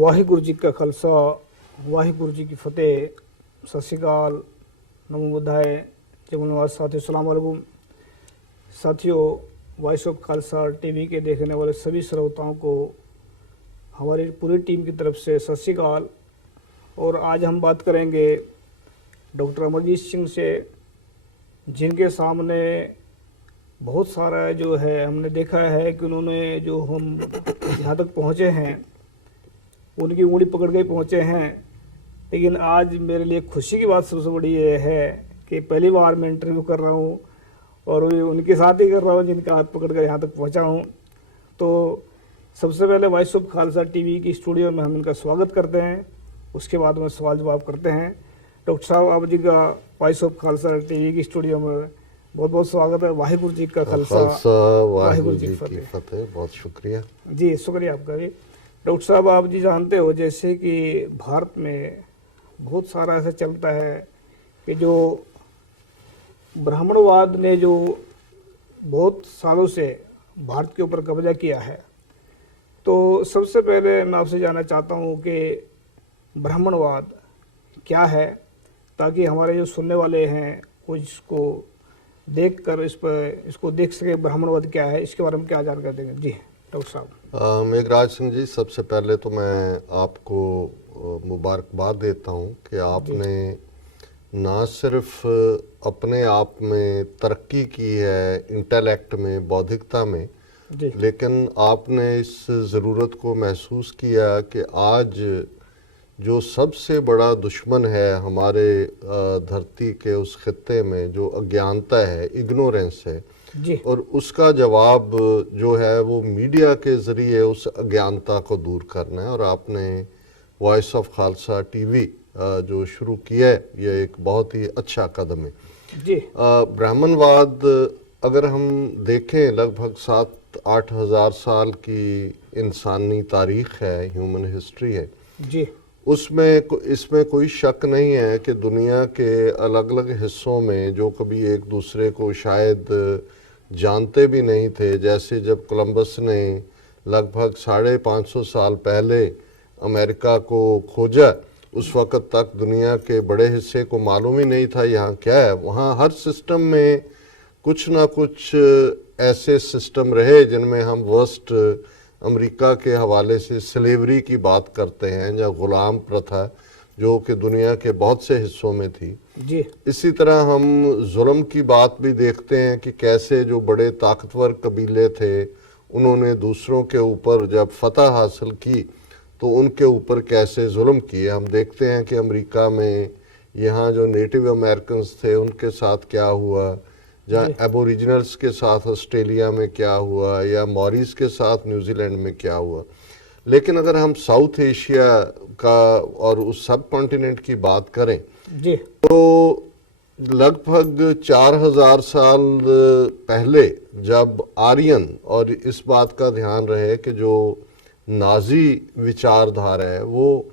वाहिगुरु जी का खालसा वाहिगुरु जी की फतेह। सत श्री अकाल, नमो बुद्धाय, जय बोले साथियों, अस्सलाम वालेकुम। साथियों, वॉइस ऑफ खालसा टीवी के देखने वाले सभी श्रोताओं को हमारी पूरी टीम की तरफ से सत श्री अकाल। और आज हम बात करेंगे डॉक्टर अमरजीत सिंह से, जिनके सामने बहुत सारा जो है हमने देखा है कि उन्होंने जो हम यहाँ तक पहुँचे हैं उनकी उंगली पकड़ के पहुँचे हैं। लेकिन आज मेरे लिए खुशी की बात सबसे बड़ी ये है कि पहली बार मैं इंटरव्यू कर रहा हूँ और उनके साथ ही कर रहा हूँ जिनका हाथ पकड़ कर यहाँ तक पहुँचा हूँ। तो सबसे पहले वॉइस ऑफ खालसा टीवी की स्टूडियो में हम इनका स्वागत करते हैं, उसके बाद में सवाल जवाब करते हैं। डॉक्टर साहब, आप जी का वॉइस ऑफ खालसा टीवी की स्टूडियो में बहुत बहुत स्वागत है। वाहिगुरु जी का खालसा वाहिगुरु जी की फतेह। बहुत शुक्रिया जी, शुक्रिया आपका भी। डॉक्टर साहब, आप जी जानते हो जैसे कि भारत में बहुत सारा ऐसा चलता है कि जो ब्राह्मणवाद ने जो बहुत सालों से भारत के ऊपर कब्जा किया है। तो सबसे पहले मैं आपसे जानना चाहता हूँ कि ब्राह्मणवाद क्या है, ताकि हमारे जो सुनने वाले हैं वो इसको देख कर इसको देख सके ब्राह्मणवाद क्या है, इसके बारे में क्या जानकारी देंगे। जी डॉक्टर साहब। मेघराज सिंह जी, सबसे पहले तो मैं आपको मुबारकबाद देता हूं कि आपने ना सिर्फ अपने आप में तरक्की की है इंटेलेक्ट में, बौद्धिकता में, लेकिन आपने इस ज़रूरत को महसूस किया कि आज जो सबसे बड़ा दुश्मन है हमारे धरती के उस खित्ते में, जो अज्ञानता है, इग्नोरेंस है, और उसका जवाब जो है वो मीडिया के ज़रिए उस अज्ञानता को दूर करना है। और आपने वॉइस ऑफ खालसा टीवी जो शुरू किया है, ये एक बहुत ही अच्छा कदम है। ब्राह्मणवाद अगर हम देखें, लगभग 7-8 हज़ार साल की इंसानी तारीख है, ह्यूमन हिस्ट्री है जी। इसमें कोई शक नहीं है कि दुनिया के अलग अलग हिस्सों में जो कभी एक दूसरे को शायद जानते भी नहीं थे, जैसे जब कोलंबस ने लगभग 550 साल पहले अमेरिका को खोजा, उस वक़्त तक दुनिया के बड़े हिस्से को मालूम ही नहीं था यहाँ क्या है। वहाँ हर सिस्टम में कुछ ना कुछ ऐसे सिस्टम रहे जिनमें हम वर्स्ट अमेरिका के हवाले से स्लेवरी की बात करते हैं, या गुलाम प्रथा जो कि दुनिया के बहुत से हिस्सों में थी जी। इसी तरह हम जुल्म की बात भी देखते हैं कि कैसे जो बड़े ताकतवर कबीले थे उन्होंने दूसरों के ऊपर जब फतह हासिल की तो उनके ऊपर कैसे जुल्म किए। हम देखते हैं कि अमेरिका में यहाँ जो नेटिव अमेरिकन्स थे उनके साथ क्या हुआ, जहाँ एबोरिजिनल्स के साथ ऑस्ट्रेलिया में क्या हुआ, या मॉरिस के साथ न्यूजीलैंड में क्या हुआ। लेकिन अगर हम साउथ एशिया का और उस सब कॉन्टिनेंट की बात करें जी, तो लगभग 4000 साल पहले जब आर्यन, और इस बात का ध्यान रहे कि जो नाजी विचारधारा है वो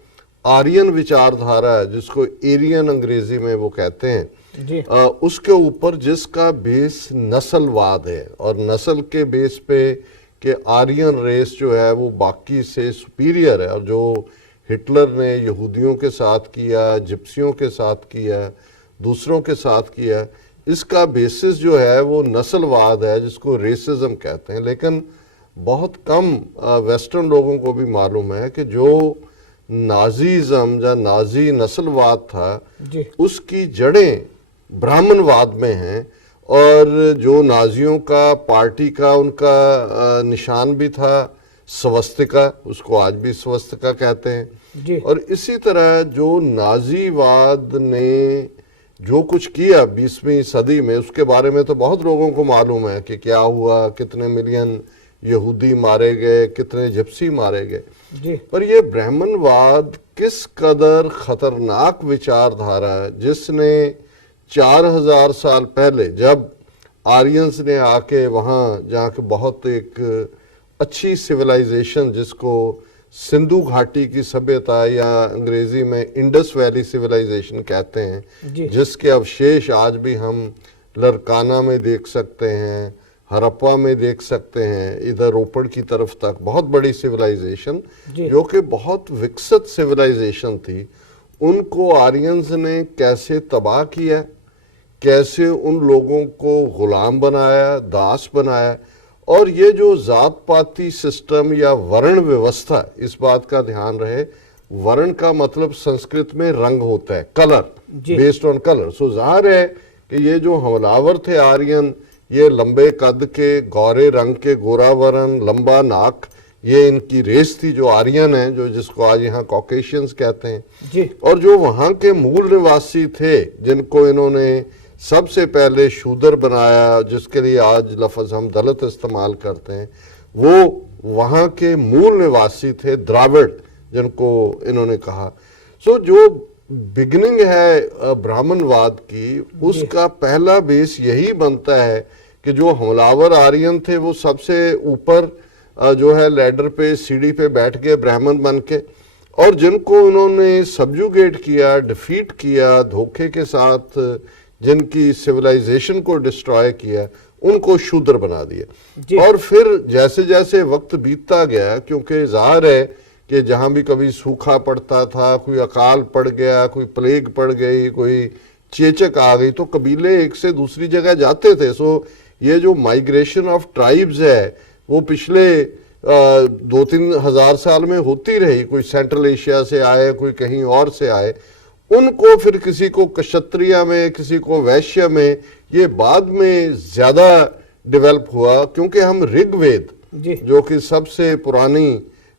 आर्यन विचारधारा है, जिसको एरियन अंग्रेजी में वो कहते हैं जी। उसके ऊपर जिसका बेस नस्लवाद है, और नस्ल के बेस पे कि आर्यन रेस जो है वो बाकी से सुपीरियर है। और जो हिटलर ने यहूदियों के साथ किया, जिप्सियों के साथ किया, दूसरों के साथ किया, इसका बेसिस जो है वो नस्लवाद है, जिसको रेसिज्म कहते हैं। लेकिन बहुत कम वेस्टर्न लोगों को भी मालूम है कि जो नाजीज़म या नाजी नस्लवाद था उसकी जड़ें ब्राह्मणवाद में हैं। और जो नाजियों का पार्टी का उनका निशान भी था स्वस्तिका, उसको आज भी स्वस्तिका कहते हैं जी। और इसी तरह जो नाजीवाद ने जो कुछ किया 20वीं सदी में, उसके बारे में तो बहुत लोगों को मालूम है कि क्या हुआ, कितने मिलियन यहूदी मारे गए, कितने जिप्सी मारे गए जी। पर ये ब्राह्मणवाद किस कदर खतरनाक विचारधारा है, जिसने 4000 साल पहले जब आर्यंस ने आके वहाँ जहाँ के बहुत एक अच्छी सिविलाइजेशन, जिसको सिंधु घाटी की सभ्यता या अंग्रेजी में इंडस वैली सिविलाइजेशन कहते हैं, जिसके अवशेष आज भी हम लरकाना में देख सकते हैं, हड़प्पा में देख सकते हैं, इधर रोपड़ की तरफ तक बहुत बड़ी सिविलाइजेशन जी। जो कि बहुत विकसित सिविलाइजेशन थी, उनको आर्यंस ने कैसे तबाह किया, कैसे उन लोगों को गुलाम बनाया, दास बनाया। और ये जो जात पाती सिस्टम या वर्ण व्यवस्था, इस बात का ध्यान रहे, वर्ण का मतलब संस्कृत में रंग होता है, कलर, जी। Based on colour. सो जाहिर है कि ये जो हमलावर थे आर्यन, ये लंबे कद के, गौरे रंग के, गोरा वर्ण, लंबा नाक, ये इनकी रेस थी जो आर्यन है, जो जिसको आज यहाँ कॉकेशियंस कहते हैं। जी। और जो वहाँ के मूल निवासी थे, जिनको इन्होंने सबसे पहले शूद्र बनाया, जिसके लिए आज लफ्ज़ हम दलित इस्तेमाल करते हैं, वो वहाँ के मूल निवासी थे द्राविड़, जिनको इन्होंने कहा। सो जो बिगनिंग है ब्राह्मणवाद की, उसका पहला बेस यही बनता है कि जो हमलावर आर्यन थे वो सबसे ऊपर जो है लैडर पे, सीढ़ी पे बैठ गए ब्राह्मण बन के, और जिनको उन्होंने सब्जुगेट किया, डिफीट किया, धोखे के साथ जिनकी सिविलाइजेशन को डिस्ट्रॉय किया, उनको शूद्र बना दिया। और फिर जैसे जैसे वक्त बीतता गया, क्योंकि जाहिर है कि जहाँ भी कभी सूखा पड़ता था, कोई अकाल पड़ गया, कोई प्लेग पड़ गई, कोई चेचक आ गई, तो कबीले एक से दूसरी जगह जाते थे। सो ये जो माइग्रेशन ऑफ ट्राइब्स है वो पिछले 2-3 हजार साल में होती रही। कोई सेंट्रल एशिया से आए, कोई कहीं और से आए, उनको फिर किसी को क्षत्रिय में, किसी को वैश्य में, ये बाद में ज्यादा डेवलप हुआ। क्योंकि हम ऋग्वेद, जो कि सबसे पुरानी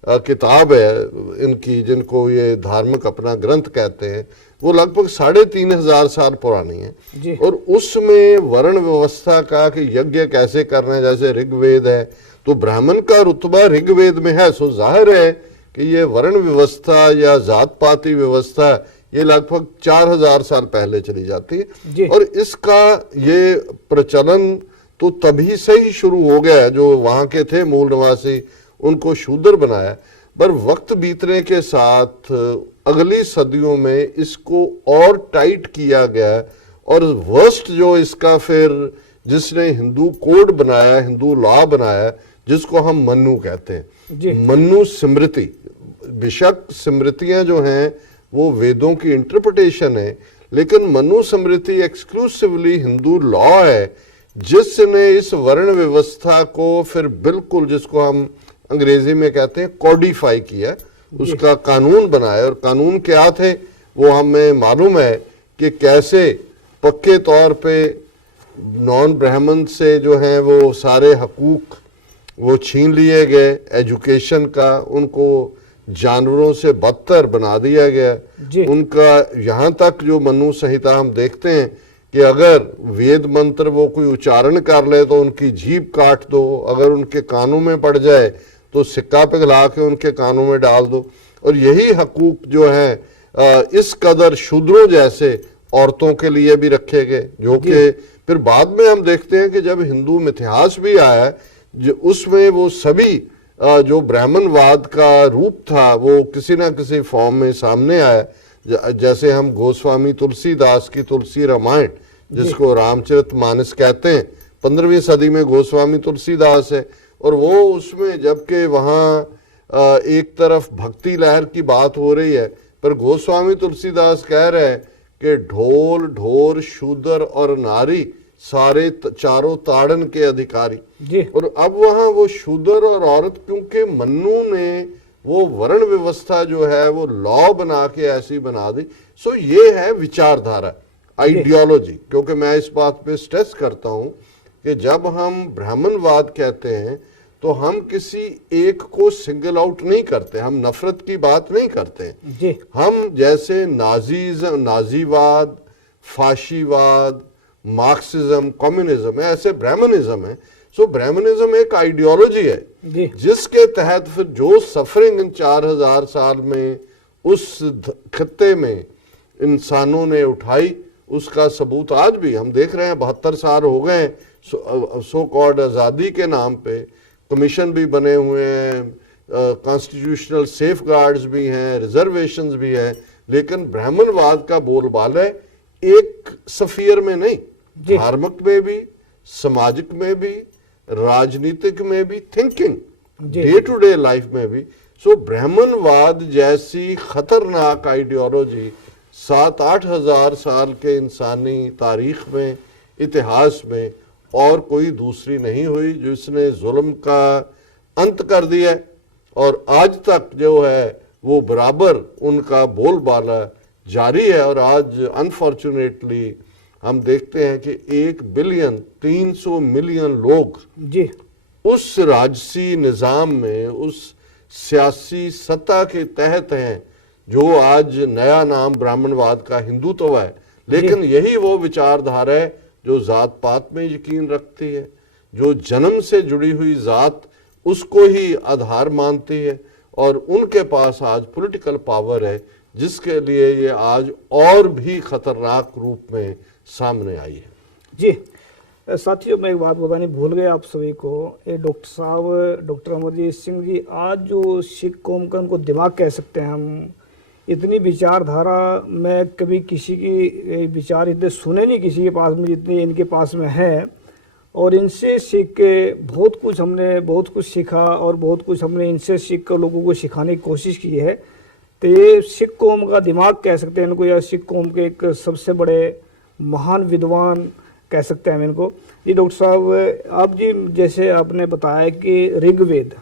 किताब है इनकी, जिनको ये धार्मिक अपना ग्रंथ कहते हैं, वो लगभग 3500 साल पुरानी है। और उसमें वर्ण व्यवस्था का कि यज्ञ कैसे करना है, जैसे ऋग्वेद है तो ब्राह्मण का रुतबा ऋग्वेद में है। सो जाहिर है कि ये वर्ण व्यवस्था या जात पाती व्यवस्था ये लगभग 4000 साल पहले चली जाती है। और इसका ये प्रचलन तो तभी से ही शुरू हो गया है। जो वहां के थे मूल निवासी, उनको शूद्र बनाया, पर वक्त बीतने के साथ अगली सदियों में इसको और टाइट किया गया। और वर्स्ट जो इसका फिर जिसने हिंदू कोड बनाया, हिंदू लॉ बनाया, जिसको हम मन्नु कहते हैं, मन्नु स्मृति। बेशक स्मृतियां जो हैं वो वेदों की इंटरप्रिटेशन है, लेकिन मनु स्मृति एक्सक्लूसिवली हिंदू लॉ है, जिसने इस वर्ण व्यवस्था को फिर बिल्कुल, जिसको हम अंग्रेजी में कहते हैं, कोडिफाई किया, उसका कानून बनाया। और कानून क्या थे वो हमें मालूम है कि कैसे पक्के तौर पे नॉन ब्राह्मण से जो है वो सारे हकूक वो छीन लिए गए, एजुकेशन का, उनको जानवरों से बदतर बना दिया गया। उनका यहाँ तक जो मनु संहिता हम देखते हैं कि अगर वेद मंत्र वो कोई उच्चारण कर ले तो उनकी जीभ काट दो, अगर उनके कानों में पड़ जाए तो सिक्का पिघला के उनके कानों में डाल दो। और यही हकूक जो है इस कदर शूद्रों जैसे औरतों के लिए भी रखे गए, जो कि फिर बाद में हम देखते हैं कि जब हिंदू इतिहास भी आया, जो उसमें वो सभी जो ब्राह्मणवाद का रूप था वो किसी ना किसी फॉर्म में सामने आया। जैसे हम गोस्वामी तुलसीदास की तुलसी रामायण, जिसको रामचरितमानस कहते हैं, 15वीं सदी में गोस्वामी तुलसीदास है। और वो उसमें जबकि वहाँ एक तरफ भक्ति लहर की बात हो रही है, पर गोस्वामी तुलसीदास कह रहे हैं कि ढोल ढोर शूद्र और नारी सारे चारों ताड़न के अधिकारी। और अब वहां वो शूद्र और औरत, क्योंकि मन्नु ने वो वर्ण व्यवस्था जो है वो लॉ बना के ऐसी बना दी। सो ये है विचारधारा, आइडियोलॉजी। क्योंकि मैं इस बात पे स्ट्रेस करता हूं कि जब हम ब्राह्मणवाद कहते हैं तो हम किसी एक को सिंगल आउट नहीं करते, हम नफरत की बात नहीं करते। हम जैसे नाजीवाद, फाशीवाद, मार्क्सिज्म, कम्युनिज्म है, ऐसे ब्राह्मणिज्म है। सो ब्राह्मणिज्म एक आइडियोलॉजी है जिसके तहत फिर जो सफरिंग इन 4000 साल में उस खत्ते में इंसानों ने उठाई, उसका सबूत आज भी हम देख रहे हैं। 72 साल हो गए सो कॉल्ड आज़ादी के नाम पे कमीशन भी बने हुए हैं, कॉन्स्टिट्यूशनल सेफ गार्ड्स भी हैं, रिजर्वेशंस भी हैं, लेकिन ब्राह्मणवाद का बोलबाला एक सफियर में नहीं, धार्मिक में भी, सामाजिक में भी, राजनीतिक में भी, थिंकिंग जी। डे टू डे लाइफ में भी। सो ब्राह्मणवाद जैसी खतरनाक आइडियोलॉजी 7-8 हजार साल के इंसानी तारीख में, इतिहास में और कोई दूसरी नहीं हुई जिसने जुल्म का अंत कर दिया है। और आज तक जो है वो बराबर उनका बोलबाला जारी है। और आज अनफॉर्चुनेटली हम देखते हैं कि 1,300,000,000 लोग जी उस राजसी निज़ाम में, उस सियासी सत्ता के तहत हैं जो आज नया नाम ब्राह्मणवाद का हिंदुत्व है। लेकिन यही वो विचारधारा है जो जात पात में यकीन रखती है, जो जन्म से जुड़ी हुई जात उसको ही आधार मानती है। और उनके पास आज पॉलिटिकल पावर है जिसके लिए ये आज और भी खतरनाक रूप में सामने आई है। जी साथियों, मैं एक बात बतानी भूल गया आप सभी को। ये डॉक्टर साहब, डॉक्टर अमरजीत सिंह जी, आज जो सिख कौम का उनको दिमाग कह सकते हैं हम, इतनी विचारधारा मैं कभी किसी की विचार इतने सुने नहीं किसी के पास में जितनी इनके पास में है। और इनसे सीख के बहुत कुछ सीखा और बहुत कुछ हमने इनसे सीख कर लोगों को सिखाने की कोशिश की है। तो ये सिख कौम का दिमाग कह सकते हैं इनको, या सिख कौम के एक सबसे बड़े महान विद्वान कह सकते हैं इनको। जी डॉक्टर साहब, आप जी जैसे आपने बताया कि ऋग्वेद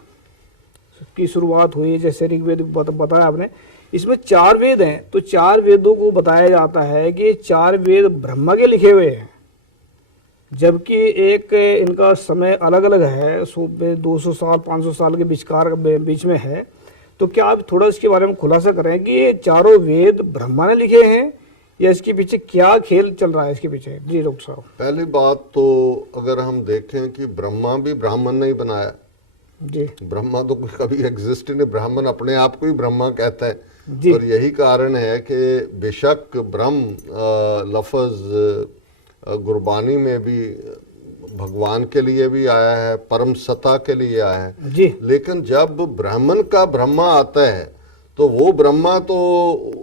की शुरुआत हुई, जैसे ऋग्वेद बताया आपने, इसमें 4 वेद हैं। तो 4 वेदों को बताया जाता है कि 4 वेद ब्रह्मा के लिखे हुए हैं, जबकि एक इनका समय अलग अलग है, 200 साल 500 साल के बीच में है। तो क्या आप थोड़ा इसके बारे में खुलासा करें कि ये चारों वेद ब्रह्मा ने लिखे हैं या इसके पीछे क्या खेल चल रहा है इसके पीछे? जी डॉक्टर साहब। पहली बात तो अगर हम देखें कि ब्रह्मा भी ब्राह्मण नहीं बनाया जी, ब्रह्मा तो कभी एग्जिस्ट नहीं, ब्राह्मण अपने आप को ही ब्रह्मा कहता है। जी। और यही कारण है कि बेशक ब्रह्म लफ्ज गुरबानी में भी भगवान के लिए भी आया है, परम सत्ता के लिए आया है जी, लेकिन जब ब्राह्मण का ब्रह्मा आता है तो वो ब्रह्मा तो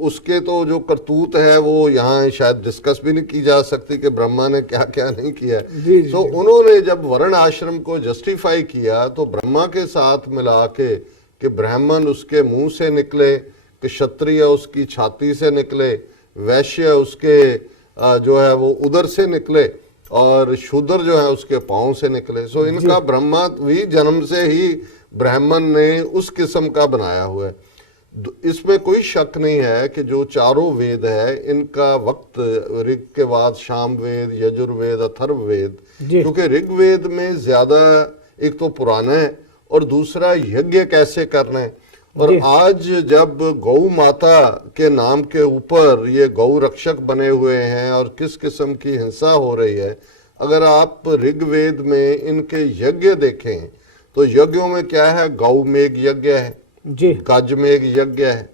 उसके तो जो करतूत है वो यहाँ शायद डिस्कस भी नहीं की जा सकती कि ब्रह्मा ने क्या क्या नहीं किया जी, है। जी, तो उन्होंने जब वर्ण आश्रम को जस्टिफाई किया तो ब्रह्मा के साथ मिला के कि ब्राह्मण उसके मुंह से निकले, कि क्षत्रिय उसकी छाती से निकले, वैश्य उसके जो है वो उदर से निकले और शूद्र जो है उसके पाँव से निकले। सो इनका ब्रह्मा भी जन्म से ही ब्राह्मण ने उस किस्म का बनाया हुआ है। इसमें कोई शक नहीं है कि जो चारों वेद है इनका वक्त ऋग के बाद साम वेद, यजुर्वेद, अथर्ववेद, क्योंकि ऋग्वेद में ज्यादा एक तो पुराना है और दूसरा यज्ञ कैसे करना है। और आज जब गौ माता के नाम के ऊपर ये गौ रक्षक बने हुए हैं और किस किस्म की हिंसा हो रही है, अगर आप ऋग्वेद में इनके यज्ञ देखें तो यज्ञों में क्या है, गौ मेघ यज्ञ है जी, गजमेघ यज्ञ है,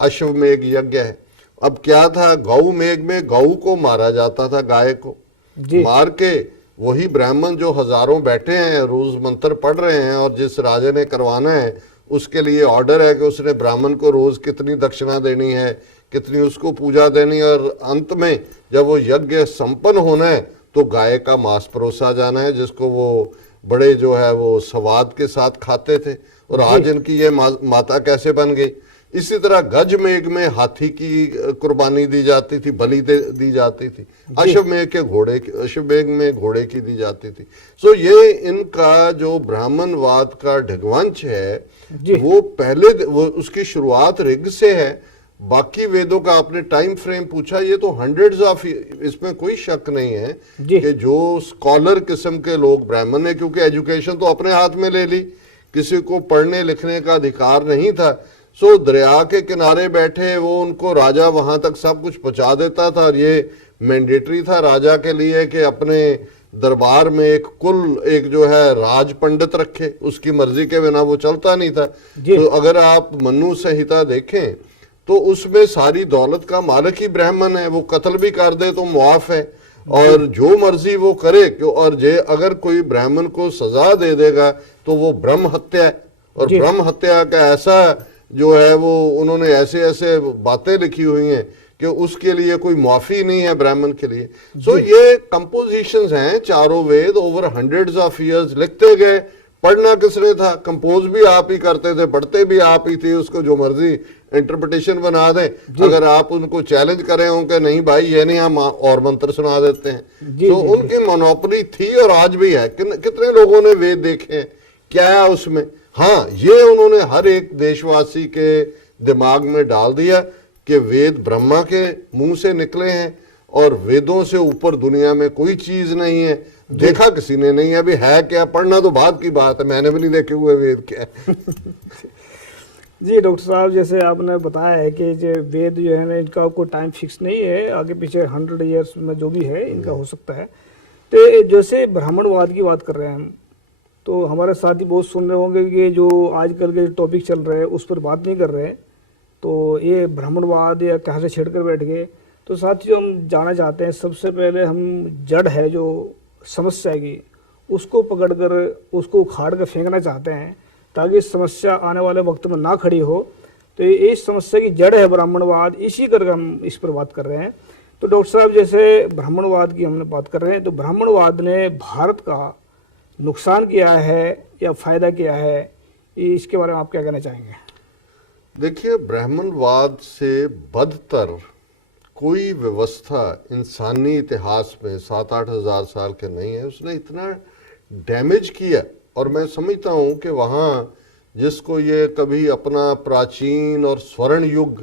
अश्वमेघ यज्ञ है। अब क्या था, गौ मेघ में गौ को मारा जाता था, गाय को मार के वही ब्राह्मण जो हजारों बैठे हैं रोज मंत्र पढ़ रहे हैं और जिस राजे ने करवाना है उसके लिए ऑर्डर है कि उसने ब्राह्मण को रोज कितनी दक्षिणा देनी है, कितनी उसको पूजा देनी है, और अंत में जब वो यज्ञ संपन्न होना है तो गाय का मांस परोसा जाना है जिसको वो बड़े जो है वो स्वाद के साथ खाते थे। और आज इनकी ये माता कैसे बन गई। इसी तरह गजमेघ में हाथी की कुर्बानी दी जाती थी, बलि दी जाती थी। अश्वमेघ में घोड़े की दी जाती थी। सो ये इनका जो ब्राह्मणवाद का ढगवंश है वो पहले वो उसकी शुरुआत ऋग से है। बाकी वेदों का आपने टाइम फ्रेम पूछा, ये तो हंड्रेड्स ऑफ, इसमें कोई शक नहीं है कि जो स्कॉलर किस्म के लोग ब्राह्मण ने, क्योंकि एजुकेशन तो अपने हाथ में ले ली, किसी को पढ़ने लिखने का अधिकार नहीं था। सो दरिया के किनारे बैठे वो उनको राजा वहां तक सब कुछ पहुंचा देता था और ये मैंडेटरी था राजा के लिए कि अपने दरबार में एक कुल एक जो है राज पंडित रखे, उसकी मर्जी के बिना वो चलता नहीं था। तो अगर आप मनु संहिता देखें तो उसमें सारी दौलत का मालिक ही ब्राह्मण है, वो कत्ल भी कर दे तो मुआफ है और जो मर्जी वो करे। और जे अगर कोई ब्राह्मण को सजा दे देगा तो वो ब्रह्म हत्या है। और ब्रह्म हत्या का ऐसा जो है वो उन्होंने ऐसे ऐसे बातें लिखी हुई हैं कि उसके लिए कोई माफी नहीं है ब्राह्मण के लिए। सो ये कंपोजिशंस हैं, चारों वेद ओवर हंड्रेड्स ऑफ इयर्स लिखते गए। पढ़ना किसने था? कंपोज भी आप ही करते थे, पढ़ते भी आप ही थे, उसको जो मर्जी इंटरप्रिटेशन बना दें। अगर आप उनको चैलेंज करें होंगे नहीं भाई ये नहीं, हम और मंत्र सुना देते हैं। तो उनकी मोनोपोली थी और आज भी है। कितने लोगों ने वेद देखे हैं, क्या है उसमें? हाँ, ये उन्होंने हर एक देशवासी के दिमाग में डाल दिया कि वेद ब्रह्मा के मुंह से निकले हैं और वेदों से ऊपर दुनिया में कोई चीज नहीं है। देखा किसी ने नहीं है, अभी है क्या, पढ़ना तो बाद की बात है, मैंने भी नहीं देखे हुए वेद क्या है। जी डॉक्टर साहब, जैसे आपने बताया है कि जो वेद जो है ना, इनका कोई टाइम फिक्स नहीं है, आगे पीछे 100 ईयर्स में जो भी है इनका हो सकता है। तो जैसे ब्राह्मणवाद की बात कर रहे हैं हम, तो हमारे साथी बहुत सुन रहे होंगे कि जो आजकल के टॉपिक चल रहे हैं उस पर बात नहीं कर रहे हैं, तो ये ब्राह्मणवाद या कहाँ से छेड़ कर बैठ गए। तो साथियों, हम जानना चाहते हैं, सबसे पहले हम जड़ है जो समस्या की, उसको पकड़कर उसको उखाड़ कर फेंकना चाहते हैं ताकि समस्या आने वाले वक्त में ना खड़ी हो। तो ये इस समस्या की जड़ है ब्राह्मणवाद, इसी करके हम इस पर बात कर रहे हैं। तो डॉक्टर साहब, जैसे ब्राह्मणवाद की हमने बात कर रहे हैं, तो ब्राह्मणवाद ने भारत का नुकसान किया है या फायदा किया है, इसके बारे में आप क्या कहना चाहेंगे? देखिए, ब्राह्मणवाद से बदतर कोई व्यवस्था इंसानी इतिहास में 7-8 हजार साल के नहीं है। उसने इतना डैमेज किया, और मैं समझता हूं कि वहां जिसको ये कभी अपना प्राचीन और स्वर्ण युग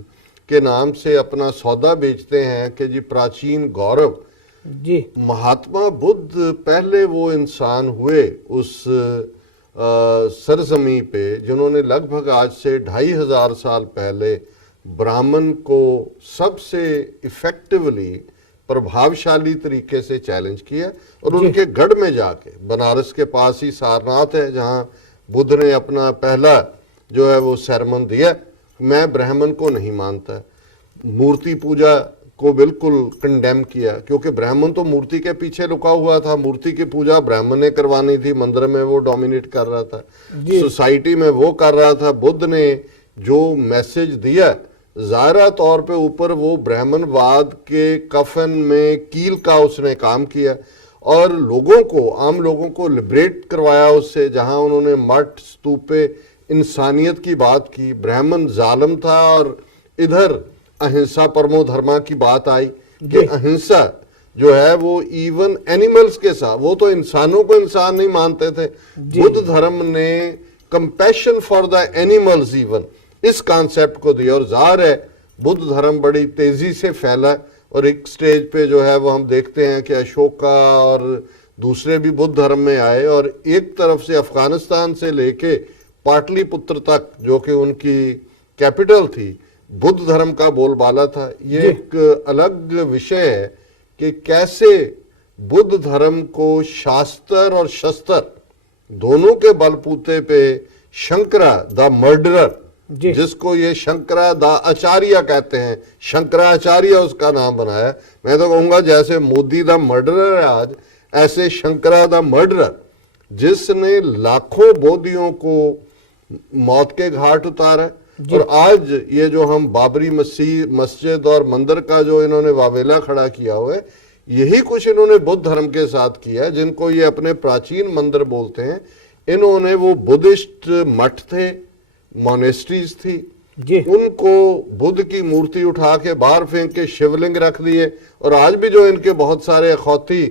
के नाम से अपना सौदा बेचते हैं कि जी प्राचीन गौरव, जी, महात्मा बुद्ध पहले वो इंसान हुए उस सरजमी पे जिन्होंने लगभग आज से 2500 साल पहले ब्राह्मण को सबसे इफेक्टिवली, प्रभावशाली तरीके से चैलेंज किया। और उनके गढ़ में जाके, बनारस के पास ही सारनाथ है जहां बुद्ध ने अपना पहला जो है वो सरमन दिया, मैं ब्राह्मण को नहीं मानता। मूर्ति पूजा को बिल्कुल कंडेम किया, क्योंकि ब्राह्मण तो मूर्ति के पीछे लुका हुआ था। मूर्ति की पूजा ब्राह्मण ने करवानी थी, मंदिर में वो डोमिनेट कर रहा था, सोसाइटी में वो कर रहा था। बुद्ध ने जो मैसेज दिया, ज़ाहिर तौर पे ऊपर वो ब्राह्मणवाद के कफन में कील का उसने काम किया और लोगों को, आम लोगों को लिबरेट करवाया उससे। जहां उन्होंने मठ स्तूपे इंसानियत की बात की, ब्राह्मण जालिम था, और इधर अहिंसा परमो धर्मा की बात आई कि अहिंसा जो है वो इवन एनिमल्स के साथ, वो तो इंसानों को इंसान नहीं मानते थे। बुद्ध धर्म ने compassion for the animals even इस कॉन्सेप्ट को दिया। और जाहिर है बुद्ध धर्म बड़ी तेजी से फैला, और एक स्टेज पे जो है वो हम देखते हैं कि अशोका और दूसरे भी बुद्ध धर्म में आए, और एक तरफ से अफगानिस्तान से लेके पाटलिपुत्र तक जो कि उनकी कैपिटल थी, बुद्ध धर्म का बोलबाला था। ये एक अलग विषय है कि कैसे बुद्ध धर्म को शास्त्र और शस्त्र दोनों के बलबूते पे शंकरा द मर्डरर, जिसको ये शंकरा द आचार्य कहते हैं, शंकराचार्य उसका नाम बनाया। मैं तो कहूंगा जैसे मोदी द मर्डरर है आज, ऐसे शंकरा द मर्डरर, जिसने लाखों बौद्धियों को मौत के घाट उतारा। और आज ये जो हम बाबरी मस्जिद और मंदिर का जो इन्होंने वावेला खड़ा किया हुआ है, यही कुछ इन्होंने बुद्ध धर्म के साथ किया है, जिनको ये अपने प्राचीन मंदिर बोलते हैं। इन्होंने वो बुद्धिस्ट मठ थे, मोनेस्ट्रीज थी, उनको बुद्ध की मूर्ति उठा के बाहर फेंक के शिवलिंग रख दिए। और आज भी जो इनके बहुत सारे अखौती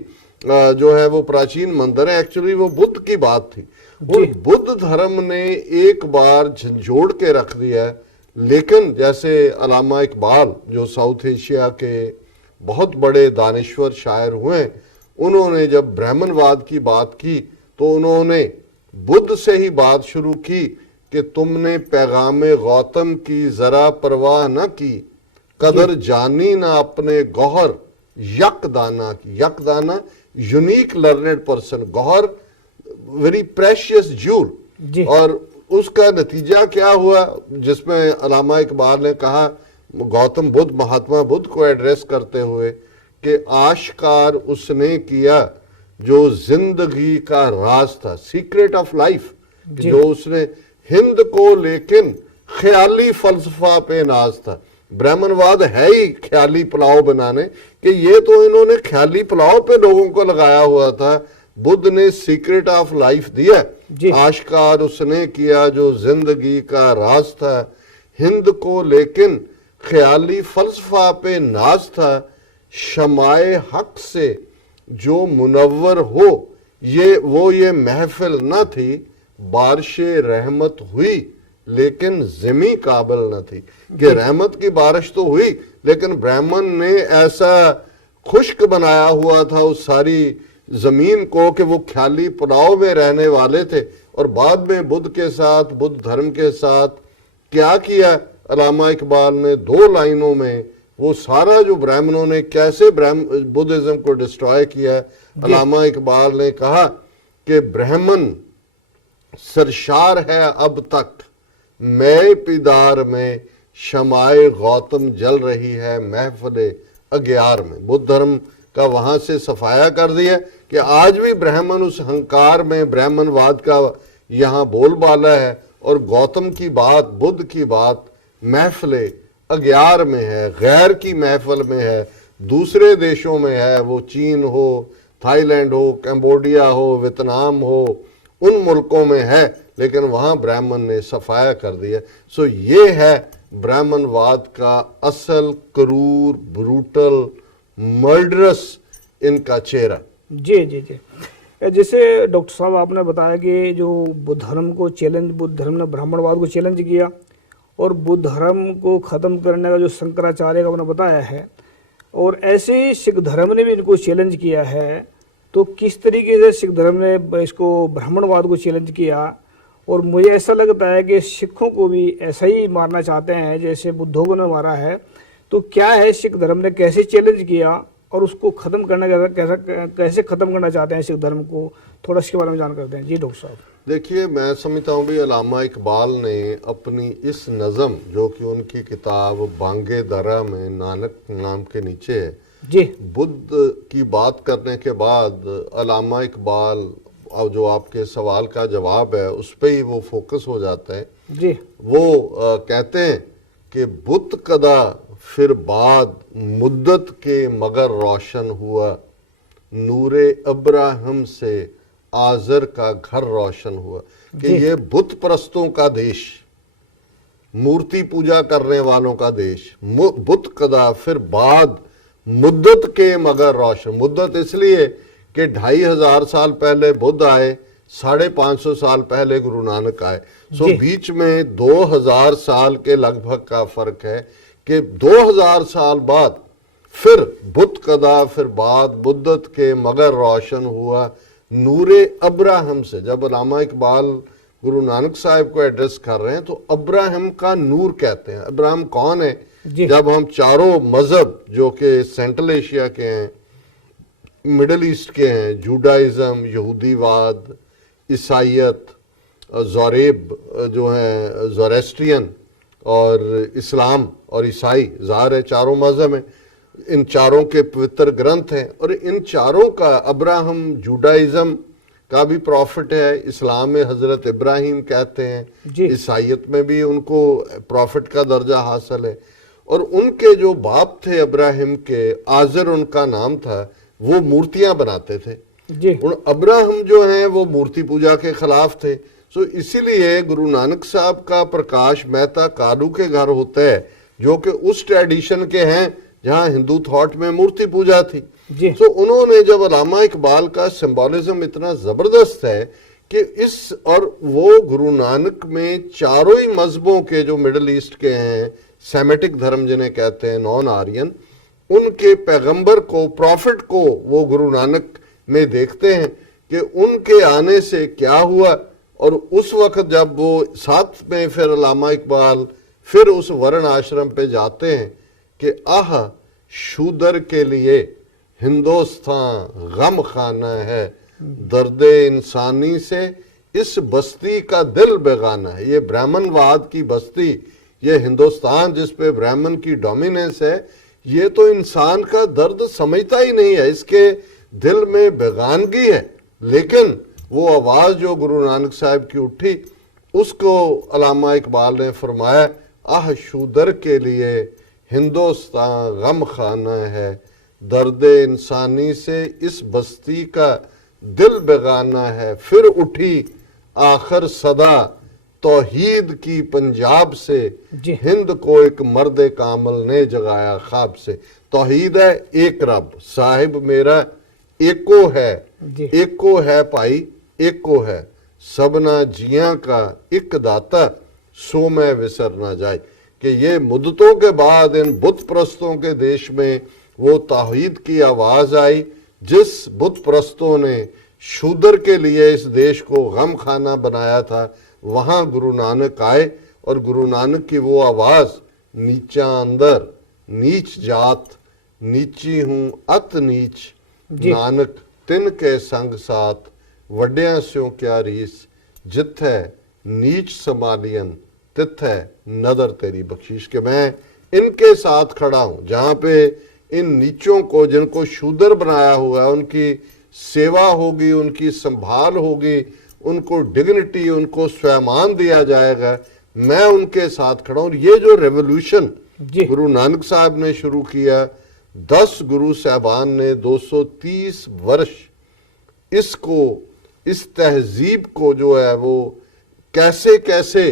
जो है वो प्राचीन मंदिर है, एक्चुअली वो बुद्ध की बात थी। और बुद्ध धर्म ने एक बार झंझोड़ के रख दिया है। लेकिन जैसे अल्लामा इकबाल जो साउथ एशिया के बहुत बड़े दानिश्वर शायर हुए, उन्होंने जब ब्राह्मणवाद की बात की तो उन्होंने बुद्ध से ही बात शुरू की कि तुमने पैगामे गौतम की जरा परवाह न की, कदर जानी ना अपने गौहर यकदाना की। यकदाना यूनिक लर्नेड पर्सन, गौहर वेरी प्रेशियस ज्यूल। और उसका नतीजा क्या हुआ, जिसमें अल्लामा इकबाल ने कहा गौतम बुद्ध, महात्मा बुद्ध को एड्रेस करते हुए, कि आश्कार उसने किया जो जिंदगी का राज था, सीक्रेट ऑफ लाइफ, जो उसने हिंद को लेकिन ख्याली फलसफा पे नाज था। ब्राह्मणवाद है ही ख्याली पुलाव बनाने, कि ये तो इन्होंने ख्याली पुलाव पे लोगों को लगाया हुआ था। बुद्ध ने सीक्रेट ऑफ लाइफ दिया, जी। आश्कार उसने किया जो जिंदगी का राज था हिंद को, लेकिन ख्याली फलसफा पे नाज था। शमाए हक से जो मुनव्वर हो ये महफिल न थी, बारिशे रहमत हुई लेकिन ज़मी काबिल न थी। कि रहमत की बारिश तो हुई लेकिन ब्राह्मण ने ऐसा खुश्क बनाया हुआ था उस सारी जमीन को कि वो ख्याली पुलाव में रहने वाले थे। और बाद में बुद्ध के साथ, बुद्ध धर्म के साथ क्या किया अल्लामा इकबाल ने 2 लाइनों में, वो सारा जो ब्राह्मणों ने कैसे बुद्धिज्म को डिस्ट्रॉय किया। अल्लामा इकबाल ने कहा कि ब्राह्मण सरशार है अब तक, मैं पिदार में शमाए गौतम जल रही है महफिले अग्यार में। बुद्ध धर्म का वहां से सफाया कर दिया कि आज भी ब्राह्मण उस हंकार में ब्राह्मणवाद का यहाँ बोलबाला है, और गौतम की बात, बुद्ध की बात महफिले अग्यार में है, गैर की महफिल में है, दूसरे देशों में है, वो चीन हो, थाईलैंड हो, कंबोडिया हो, वियतनाम हो, उन मुल्कों में है, लेकिन वहां ब्राह्मण ने सफाया कर दिया। सो ये है ब्राह्मणवाद का असल क्रूर, ब्रूटल, मर्डरस इनका चेहरा। जी जी जी। जैसे डॉक्टर साहब आपने बताया कि जो बुद्ध धर्म को चैलेंज, बुद्ध धर्म ने ब्राह्मणवाद को चैलेंज किया, और बुद्ध धर्म को ख़त्म करने का जो शंकराचार्य का आपने बताया है, और ऐसे ही सिख धर्म ने भी इनको चैलेंज किया है। तो किस तरीके से सिख धर्म ने इसको ब्राह्मणवाद को चैलेंज किया? और मुझे ऐसा लगता है कि सिखों को भी ऐसा ही मारना चाहते हैं जैसे बुद्धों को ने मारा है। तो क्या है, सिख धर्म ने कैसे चैलेंज किया और उसको ख़त्म करना कैसे ख़त्म करना चाहते हैं सिख धर्म को? थोड़ा इसके बारे में जानकारी दें। जी डॉक्टर साहब। देखिए, मैं समझता हूँ भी अल्लामा इकबाल ने अपनी इस नज़म, जो कि उनकी किताब बांगे दरा में नानक नाम के नीचे है जी, बुद्ध की बात करने के बाद अल्लामा इकबाल, और जो आपके सवाल का जवाब है उस पर ही वो फोकस हो जाता है जी। वो कहते हैं कि बुत कदा फिर बाद मुद्दत के मगर रोशन हुआ, नूरे अब्राहम से आजर का घर रोशन हुआ। कि ये बुत परस्तों का देश, मूर्ति पूजा करने वालों का देश, बुत कदा फिर बाद मुद्दत के मगर रोशन। मुद्दत इसलिए कि 2500 साल पहले बुद्ध आए, 550 साल पहले गुरु नानक आए। सो बीच में 2000 साल के लगभग का फर्क है कि 2000 साल बाद फिर बुत कदा फिर बाद मुद्दत के मगर रोशन हुआ, नूरे अब्राहम से। जब अल्लामा इकबाल गुरु नानक साहब को एड्रेस कर रहे हैं तो अब्राहम का नूर कहते हैं। अब्राहम कौन है? जब हम चारों मजहब जो कि सेंट्रल एशिया के हैं, मिडल ईस्ट के हैं, जूडाइज्म, यहूदीवाद, ईसाइयत, ज़ोरेब जो है ज़ोरेस्ट्रियन, और इस्लाम और ईसाई, ज़ाहिर है चारों मजहब हैं, इन चारों के पवित्र ग्रंथ हैं। और इन चारों का, अब्राहम जूडाइज्म का भी प्रॉफिट है, इस्लाम में हज़रत इब्राहिम कहते हैं, ईसाइयत में भी उनको प्रॉफिट का दर्जा हासिल है। और उनके जो बाप थे अब्राहिम के, आजर उनका नाम था, वो मूर्तियां बनाते थे। और अब्राहम जो हैं वो मूर्ति पूजा के खिलाफ थे। सो इसीलिए गुरु नानक साहब का प्रकाश मेहता कालू के घर होता है, जो कि उस ट्रेडिशन के हैं जहां हिंदू थॉट में मूर्ति पूजा थी। सो उन्होंने जब अल्लामा इकबाल का सिंबॉलिज्म इतना जबरदस्त है कि इस, और वो गुरु नानक में चारों ही मजहबों के, जो मिडल ईस्ट के हैं, सेमेटिक धर्म जिन्हें कहते हैं, नॉन आर्यन, उनके पैगंबर को, प्रॉफिट को वो गुरु नानक में देखते हैं कि उनके आने से क्या हुआ। और उस वक्त जब वो साथ में फिर अल्लामा इकबाल फिर उस वर्ण आश्रम पे जाते हैं कि आह शूदर के लिए हिंदुस्तान गम खाना है, दर्द इंसानी से इस बस्ती का दिल बेगाना है। ये ब्राह्मणवाद की बस्ती, ये हिंदुस्तान जिस पे ब्राह्मण की डोमिनेंस है, ये तो इंसान का दर्द समझता ही नहीं है, इसके दिल में बेगानगी है। लेकिन वो आवाज़ जो गुरु नानक साहब की उठी, उसको अल्लामा इकबाल ने फरमाया, आह शूदर के लिए हिंदुस्तान गम खाना है, दर्द इंसानी से इस बस्ती का दिल बेगाना है। फिर उठी आखिर सदा तौहीद की पंजाब से, जी। हिंद को एक मर्द कामल ने जगाया ख्वाब से। तौहीद है एक रब, साहिब मेरा एको है, जी। एको है भाई एको है, सबना जिया का एक दाता, सो मैं विसर ना जाए। कि ये मुद्दतों के बाद इन बुत परस्तों के देश में वो तौहीद की आवाज आई, जिस बुत परस्तों ने शूद्र के लिए इस देश को गम खाना बनाया था, वहां गुरु नानक आए और गुरु नानक की वो आवाज, नीचा अंदर नीच जात, नीची हूं अत नीच, जी। नानक तिन के संग साथ, वड्या स्यों क्या रीस, जिथे नीच समालियन तिथे नदर तेरी बख्शीश। के मैं इनके साथ खड़ा हूं, जहां पे इन नीचों को, जिनको शूद्र बनाया हुआ है, उनकी सेवा होगी, उनकी संभाल होगी, उनको डिग्निटी, उनको स्वैमान दिया जाएगा। मैं उनके साथ खड़ा हूं। ये जो रेवोल्यूशन जी। गुरु नानक साहब ने शुरू किया, 10 गुरु साहबान ने 230 वर्ष इसको, इस तहजीब को जो है वो कैसे कैसे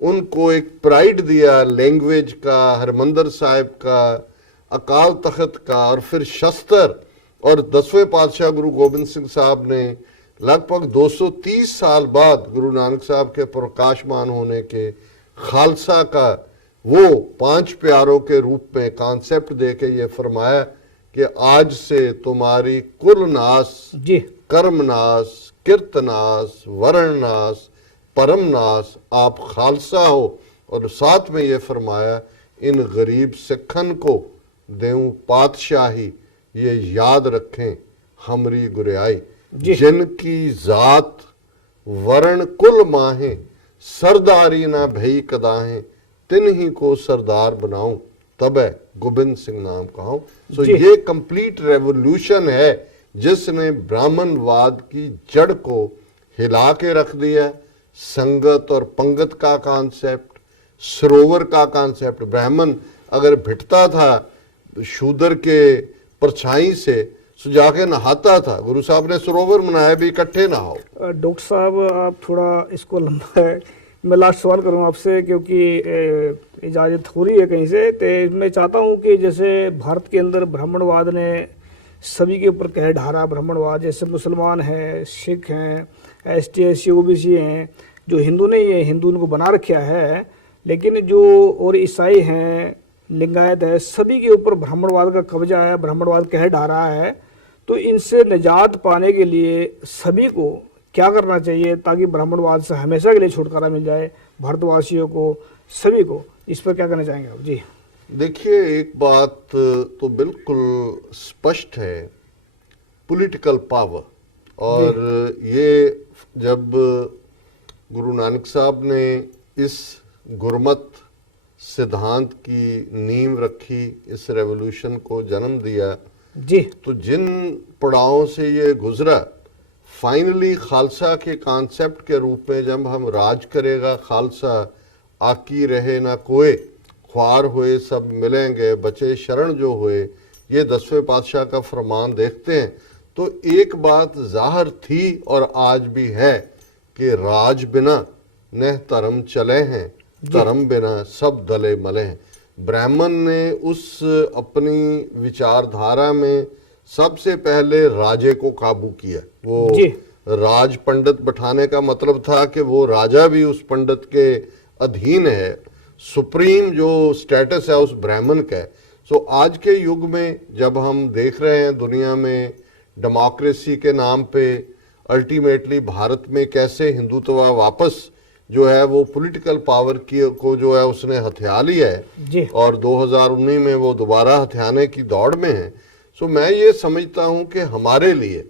उनको एक प्राइड दिया, लैंग्वेज का, हरमंदर साहिब का, अकाल तख्त का, और फिर शस्त्र। और 10वें पातशाह गुरु गोबिंद सिंह साहब ने लगभग 230 साल बाद गुरु नानक साहब के प्रकाशमान होने के खालसा का वो 5 प्यारों के रूप में कॉन्सेप्ट देके ये फरमाया कि आज से तुम्हारी कुल नाश, जी। कर्म नाश, कीर्तनाश, वर्ण नाश, परम नाश, आप खालसा हो। और साथ में ये फरमाया, इन गरीब सिखन को देऊं पातशाही, ये याद रखें हमरी गुरियाई, जी। जिनकी जात वर्ण कुल माहे, सरदारी ना भई कदाहें, तिन ही को सरदार बनाऊं, तब है गोबिंद सिंह नाम कहूं। सो जी। ये कंप्लीट रेवोल्यूशन है जिसने ब्राह्मणवाद की जड़ को हिला के रख दिया। संगत और पंगत का कॉन्सेप्ट, सरोवर का कॉन्सेप्ट, ब्राह्मण अगर भिटता था शूद्र के परछाई से, सो जाके नहाता था। गुरु साहब ने सरोवर बनाया भी, इकट्ठे नहाओ। डॉक्टर साहब, आप थोड़ा इसको लंबा है, मैं लास्ट सवाल करूँ आपसे, क्योंकि इजाज़त हो रही है कहीं से। तो मैं चाहता हूँ कि जैसे भारत के अंदर ब्राह्मणवाद ने सभी के ऊपर कह ढारा, ब्राह्मणवाद, जैसे मुसलमान हैं, सिख हैं, ST SC OBC हैं, जो हिंदू नहीं है, हिंदू उनको बना रखा है, लेकिन जो और ईसाई हैं, लिंगायत है, सभी के ऊपर ब्राह्मणवाद का कब्जा है, ब्राह्मणवाद कह ढारा है। तो इनसे निजात पाने के लिए सभी को क्या करना चाहिए ताकि ब्राह्मणवाद से हमेशा के लिए छुटकारा मिल जाए, भारतवासियों को, सभी को? इस पर क्या कहना चाहेंगे आप? जी। देखिए, एक बात तो बिल्कुल स्पष्ट है, पॉलिटिकल पावर। और ये जब गुरु नानक साहब ने इस गुरमत सिद्धांत की नींव रखी, इस रेवोल्यूशन को जन्म दिया, जी। तो जिन पड़ावों से ये गुजरा, फाइनली खालसा के कॉन्सेप्ट के रूप में, जब हम राज करेगा खालसा, आकी रहे ना कोई, ख्वार हुए सब मिलेंगे, बचे शरण जो हुए, ये 10वें पातशाह का फरमान देखते हैं। तो एक बात जाहिर थी और आज भी है कि राज बिना न धर्म चले हैं, धर्म बिना सब दले मले हैं। ब्राह्मण ने उस अपनी विचारधारा में सबसे पहले राजे को काबू किया। वो जी। राज पंडित बैठाने का मतलब था कि वो राजा भी उस पंडित के अधीन है, सुप्रीम जो स्टेटस है उस ब्राह्मण का है। सो आज के युग में जब हम देख रहे हैं दुनिया में डेमोक्रेसी के नाम पे अल्टीमेटली भारत में कैसे हिंदुत्व वापस जो है वो पॉलिटिकल पावर की को जो है उसने हथिया लिया है, जी। और 2019 में वो दोबारा हथियाने की दौड़ में है। सो मैं ये समझता हूँ कि हमारे लिए,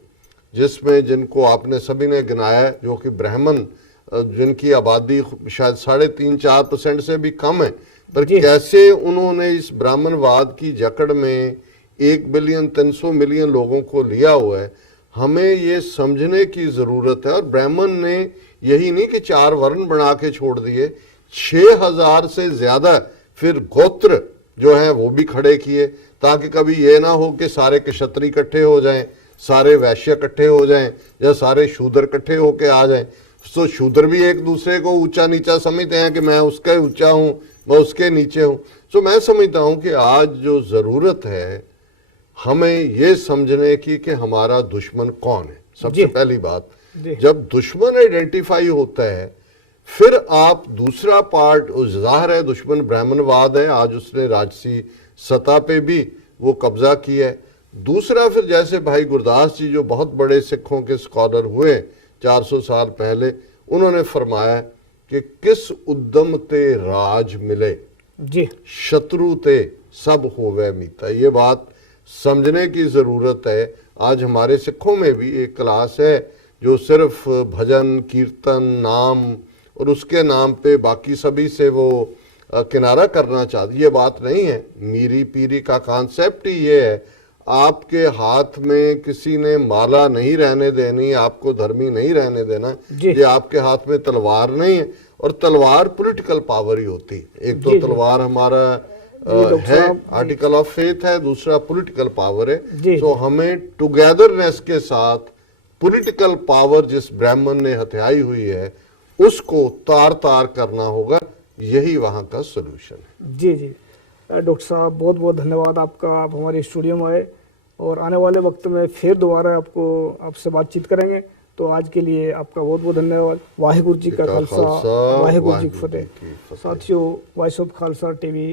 जिसमें जिनको आपने सभी ने गिनाया, जो कि ब्राह्मण, जिनकी आबादी शायद 3.5-4% से भी कम है, पर कैसे उन्होंने इस ब्राह्मणवाद की जकड़ में 1,300,000,000 लोगों को लिया हुआ है, हमें ये समझने की ज़रूरत है। और ब्राह्मण ने यही नहीं कि 4 वर्ण बना के छोड़ दिए, 6,000 से ज़्यादा फिर गोत्र जो हैं वो भी खड़े किए, ताकि कभी ये ना हो कि सारे क्षत्रिय इकट्ठे हो जाएं, सारे वैश्य इकट्ठे हो जाएं, या सारे शूद्र इकट्ठे होके आ जाएं। तो शूद्र भी एक दूसरे को ऊंचा नीचा समझते हैं कि मैं उसका ऊंचा हूं, मैं उसके नीचे हूं। तो मैं समझता हूं कि आज जो जरूरत है हमें ये समझने की कि हमारा दुश्मन कौन है। सबसे पहली बात, जब दुश्मन आइडेंटिफाई होता है, फिर आप दूसरा पार्ट, जाहिर है दुश्मन ब्राह्मणवाद है, आज उसने राजसी सतह पे भी वो कब्जा किया है। दूसरा, फिर जैसे भाई गुरदास जी जो बहुत बड़े सिखों के स्कॉलर हुए 400 साल पहले, उन्होंने फरमाया कि किस उद्यम ते राज मिले, जी शत्रु ते सब होवे मीता। ये बात समझने की ज़रूरत है। आज हमारे सिखों में भी एक क्लास है जो सिर्फ भजन कीर्तन नाम और उसके नाम पे बाकी सभी से वो किनारा करना चाहती। ये बात नहीं है। मीरी पीरी का कॉन्सेप्ट ही ये है, आपके हाथ में किसी ने माला नहीं रहने देनी, आपको धर्मी नहीं रहने देना। ये आपके हाथ में तलवार नहीं है, और तलवार पॉलिटिकल पावर ही होती है। एक तो तलवार हमारा है, आर्टिकल ऑफ फेथ है, दूसरा पॉलिटिकल पावर है। तो हमें टुगेदरनेस के साथ पॉलिटिकल पावर जिस ब्राह्मण ने हत्याई हुई है उसको तार तार करना होगा। यही वहां का सोल्यूशन है। जी जी डॉक्टर साहब, बहुत बहुत धन्यवाद आपका। आप हमारे स्टूडियो में आए, और आने वाले वक्त में फिर दोबारा आपसे बातचीत करेंगे। तो आज के लिए आपका बहुत बहुत धन्यवाद। वाहिगुरु जी का खालसा, वाहिगुरु जी की फतेह। साथियों, वॉइस ऑफ खालसा टीवी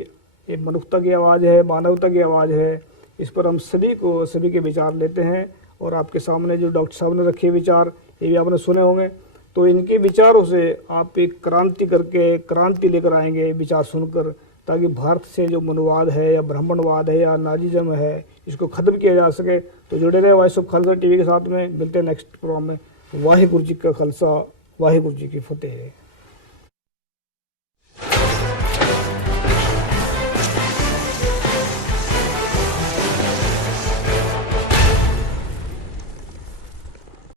एक मनुष्यता की आवाज़ है, मानवता की आवाज़ है। इस पर हम सभी के विचार लेते हैं, और आपके सामने जो डॉक्टर साहब ने रखे विचार, ये भी आपने सुने होंगे। तो इनके विचारों से आप एक क्रांति लेकर आएंगे विचार सुनकर, ताकि भारत से जो मनुवाद है या ब्राह्मणवाद है या नाजीज़म है, इसको ख़त्म किया जा सके। तो जुड़े रहे वॉइस ऑफ खालसा टीवी के साथ में। मिलते हैं नेक्स्ट प्रोग्राम में। वाहिगुरु जी का खालसा, वाहिगुरु जी की फतेह।